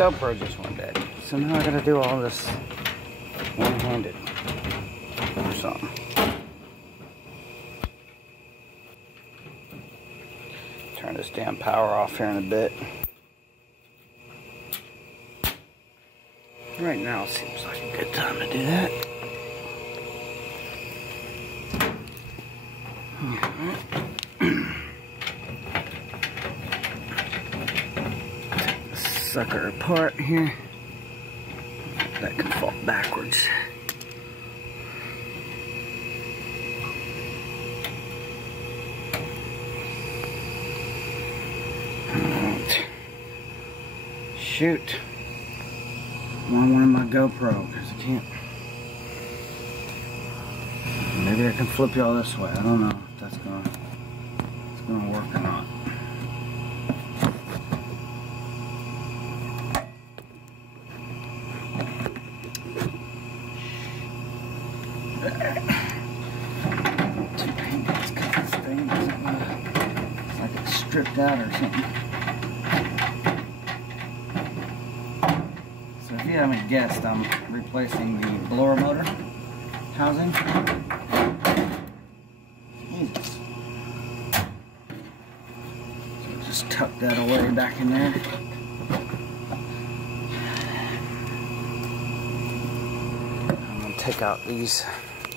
GoPro just went dead. So now I gotta do all this one-handed or something. Turn this damn power off here in a bit. Right now seems like a good time to do that. Take this sucker apart here. That can fall backwards. Alright. Shoot. I wanted my GoPro because I can't. Maybe I can flip y'all this way. I don't know if that's gonna work or not. Too painful because this thing doesn't want to. It's like it's stripped out or something. So if you haven't guessed, I'm replacing the blower motor housing. Jesus. So just tuck that away back in there. I'm going to take out these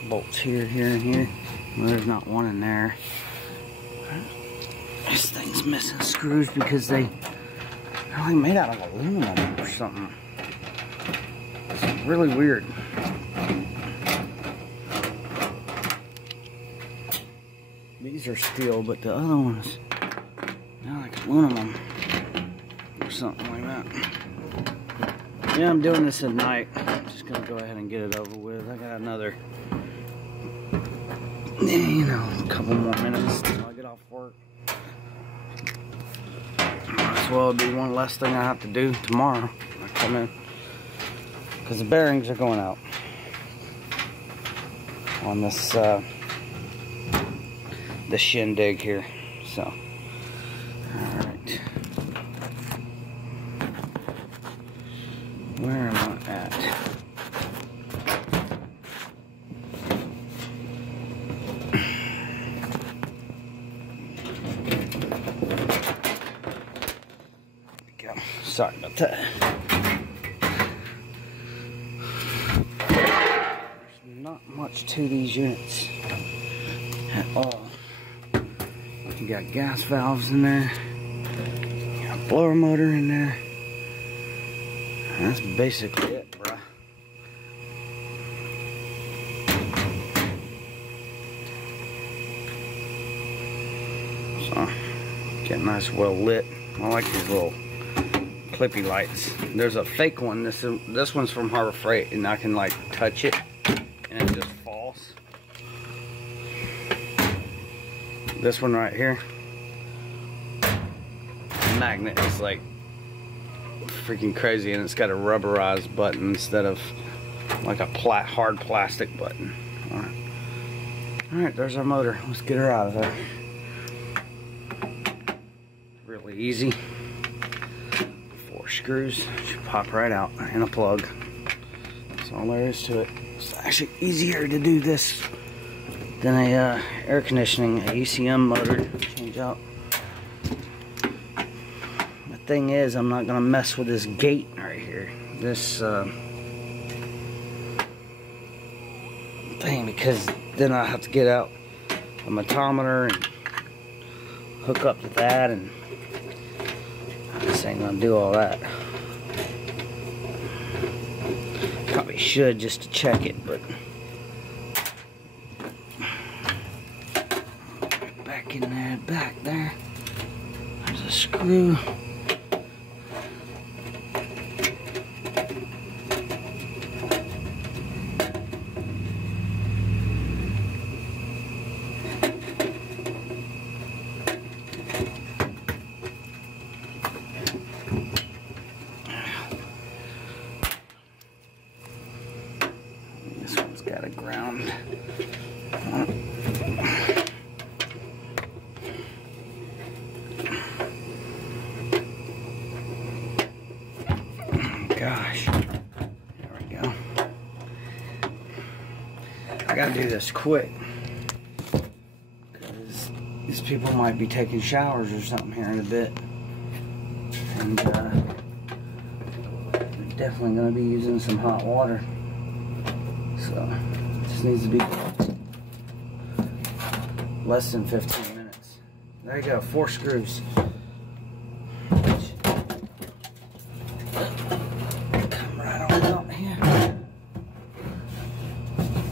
bolts here, here, and here. Well, there's not one in there. This thing's missing screws because they're like made out of aluminum or something. It's really weird. These are steel, but the other ones, they're like aluminum or something like that. Yeah, I'm doing this at night. I'm just gonna go ahead and get it over with. I got another, you know, a couple more minutes until I get off work. Might as well be one less thing I have to do tomorrow when I come in, because the bearings are going out on this the shindig here. So, all right, where am I at? There we go. Sorry about that. There's not much to these units at all. You got gas valves in there, you got a blower motor in there. That's basically it, bruh. So, getting nice, well lit. I like these little clippy lights. There's a fake one. This one's from Harbor Freight, and I can like touch it, and it just falls. This one right here, the magnet is like freaking crazy, and it's got a rubberized button instead of like a hard plastic button. Alright, there's our motor. Let's get her out of there. Really easy. 4 screws, should pop right out, and a plug. That's all there is to it. It's actually easier to do this than a air conditioning, a ECM motor change out. The thing is, I'm not gonna mess with this gate right here, this thing, because then I have to get out a matometer and hook up to that, and I just ain't gonna do all that. Probably should just to check it, but in there, back there, there's a screw. This one's got a ground. gotta do this quick, because these people might be taking showers or something here in a bit, and they're definitely gonna be using some hot water. So this needs to be less than 15 minutes. There you go, 4 screws. Come right on out here.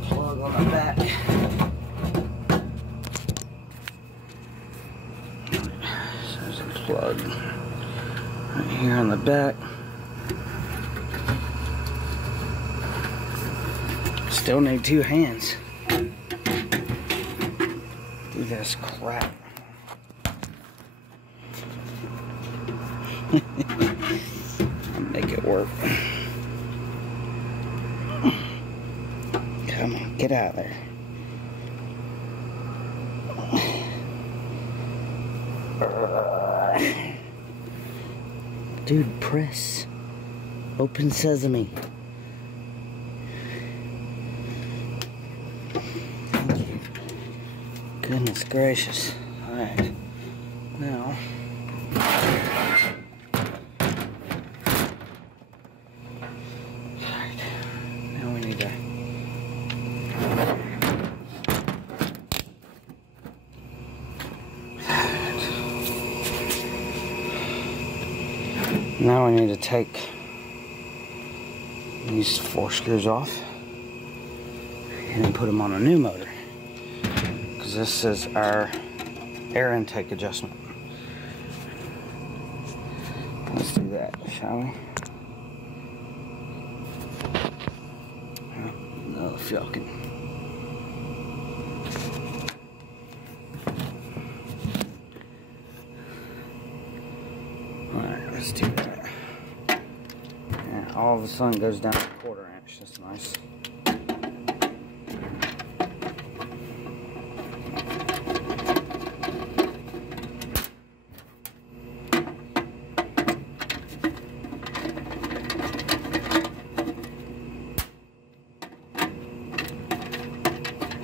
Plug on the back. So there's a plug right here on the back. Still need 2 hands. Do this crap. I'll make it work. Come on, get out of there. Dude, press. Open sesame. Goodness gracious. Alright. Now. Alright. Now we need to. Now we need to take these 4 screws off and put them on a new motor. This is our air intake adjustment. Let's do that, shall we? I don't know if y'all can. Alright, let's do that. And all of a sudden goes down to 1/4 inch. That's nice.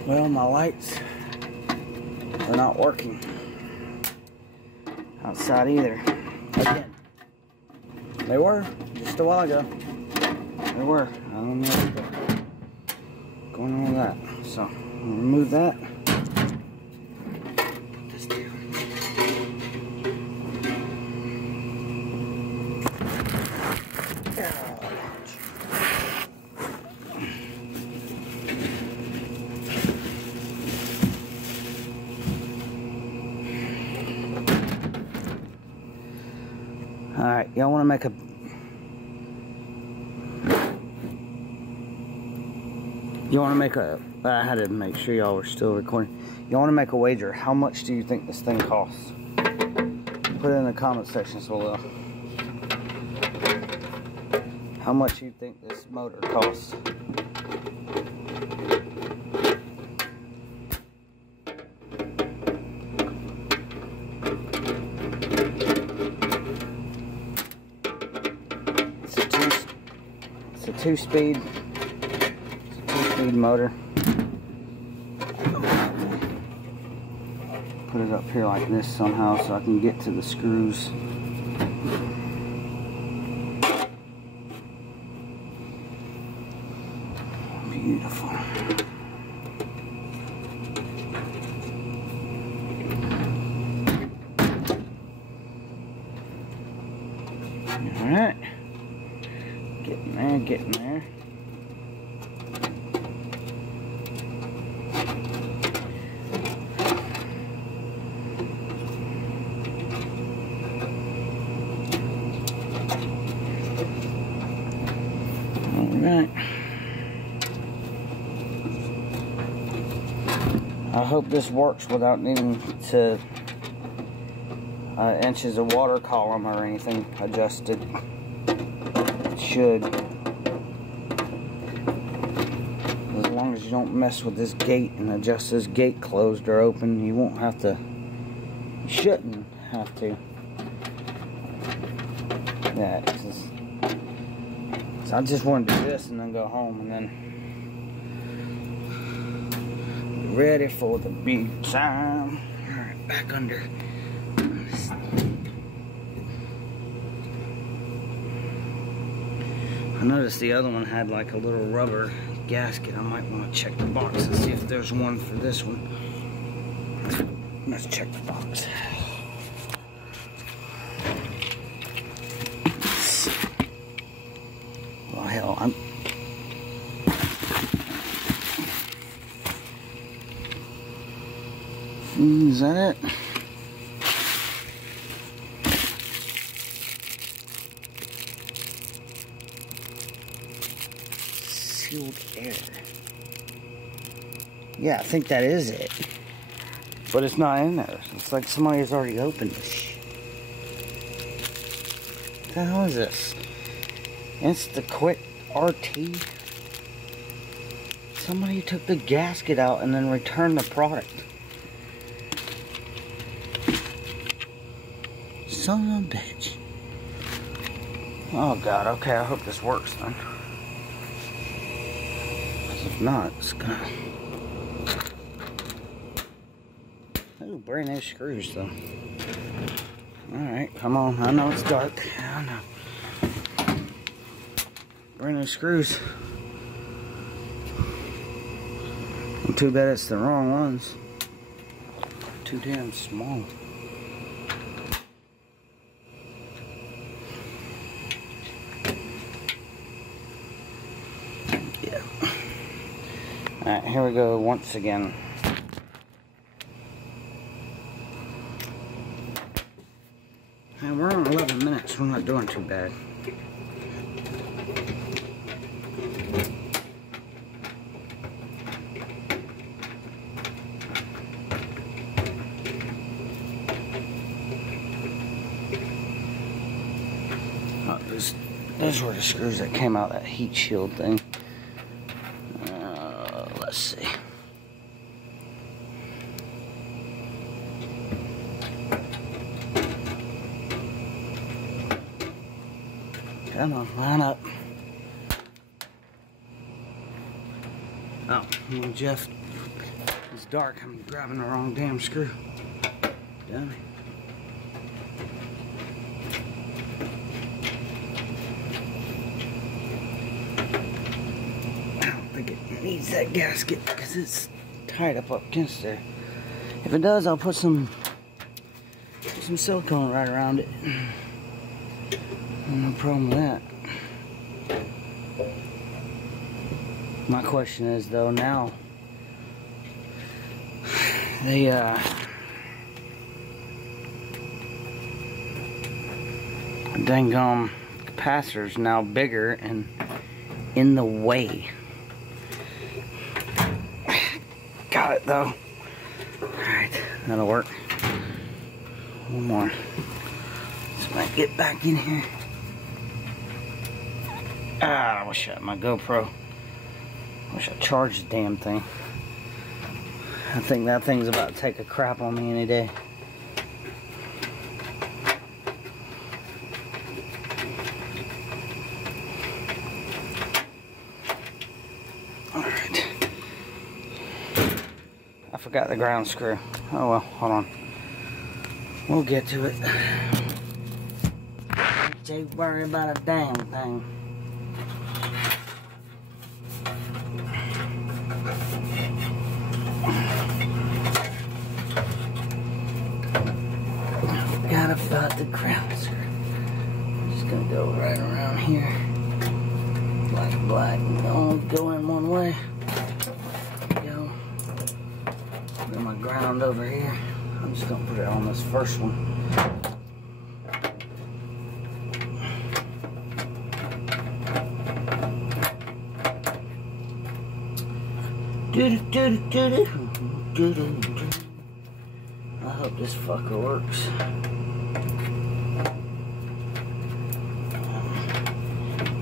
Well, my lights are not working outside either. Again, they were just a while ago. They were. I don't know what's going on with that. So, I'm gonna remove that. Put this down. Alright, y'all want to make a... You want to make a... I had to make sure y'all were still recording. You want to make a wager. How much do you think this thing costs? Put it in the comment section below. How much you think this motor costs? It's a two-speed motor. Put it up here like this somehow so I can get to the screws. Beautiful. Alright. Getting there, getting there. Alright. I hope this works without needing to inches of water column or anything adjusted. It should. As long as you don't mess with this gate and adjust this gate closed or open, you won't have to. You shouldn't have to. Yeah, so I just want to do this and then go home and then ready for the big time. Alright, back under. I noticed the other one had like a little rubber gasket. I might want to check the box and see if there's one for this one. Let's check the box. Well, hell, is that it? Sealed air. Yeah, I think that is it. But it's not in there. It's like somebody has already opened this. What the hell is this? It's the Quick RT. Somebody took the gasket out and then returned the product. Son of a bitch. Oh god, okay, I hope this works then. If not, it's gonna... Ooh, brand new screws though. Alright, come on. I know it's dark. I know. Brand new screws. Too bad it's the wrong ones. Too damn small. Yeah. Alright, here we go once again. And we're on 11 minutes. We're not doing too bad. Oh, those were the screws that came out, that heat shield thing. Let's see. Come on, line up. Oh, well, Jeff, it's dark. I'm grabbing the wrong damn screw. Dummy. I don't think it needs that gasket because it's tied up against there. If it does, I'll put some silicone right around it. No problem with that. My question is though, now the dang capacitor's now bigger and in the way. Got it though. Alright, that'll work. One more. Let's might get back in here. Ah, I wish I had my GoPro. Wish I charged the damn thing. I think that thing's about to take a crap on me any day. Alright. I forgot the ground screw. Oh well, hold on. We'll get to it. Don't worry about a damn thing. Forgot about the ground screw. I'm just gonna go right around here. Black. Only go in one way. Go. Put my ground over here. I'm just gonna put it on this first one. I hope this fucker works.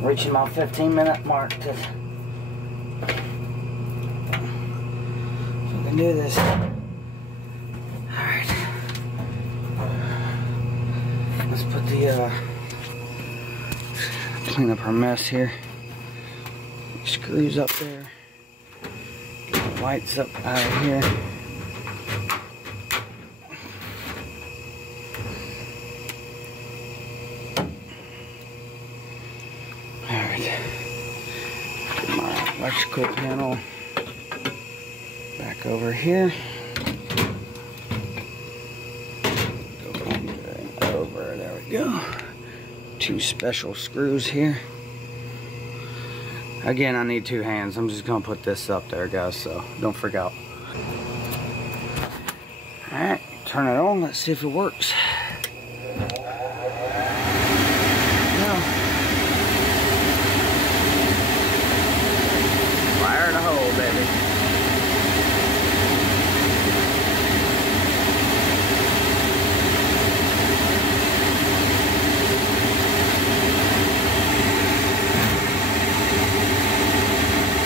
Reaching my 15-minute mark to so we can do this. Alright. Let's put the clean up our mess here. Screws up there. lights up out of here. Alright. Get my electrical panel back over here. Over, there we go. 2 special screws here. Again, I need 2 hands. I'm just gonna put this up there, guys, so don't freak out. Alright, turn it on. Let's see if it works. Fire in the hole, baby.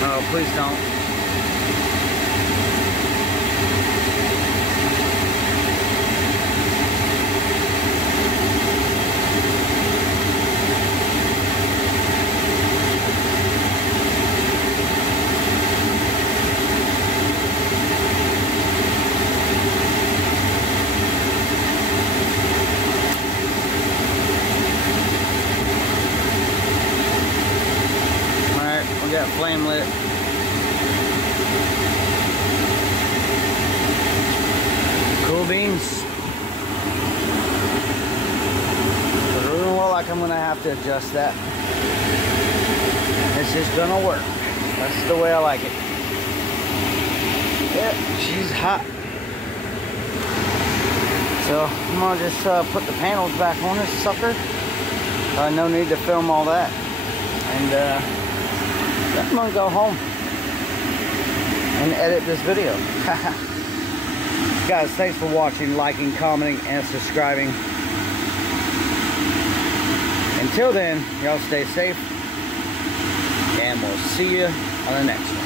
Oh, please don't. Alright, we got flame lit. Cool beans. It doesn't look like I'm gonna have to adjust that. It's just gonna work. That's the way I like it. Yep, she's hot. So I'm gonna just put the panels back on this sucker. No need to film all that. And I'm gonna go home and edit this video. Guys, thanks for watching, liking, commenting, and subscribing. Until then, y'all stay safe, and we'll see you on the next one.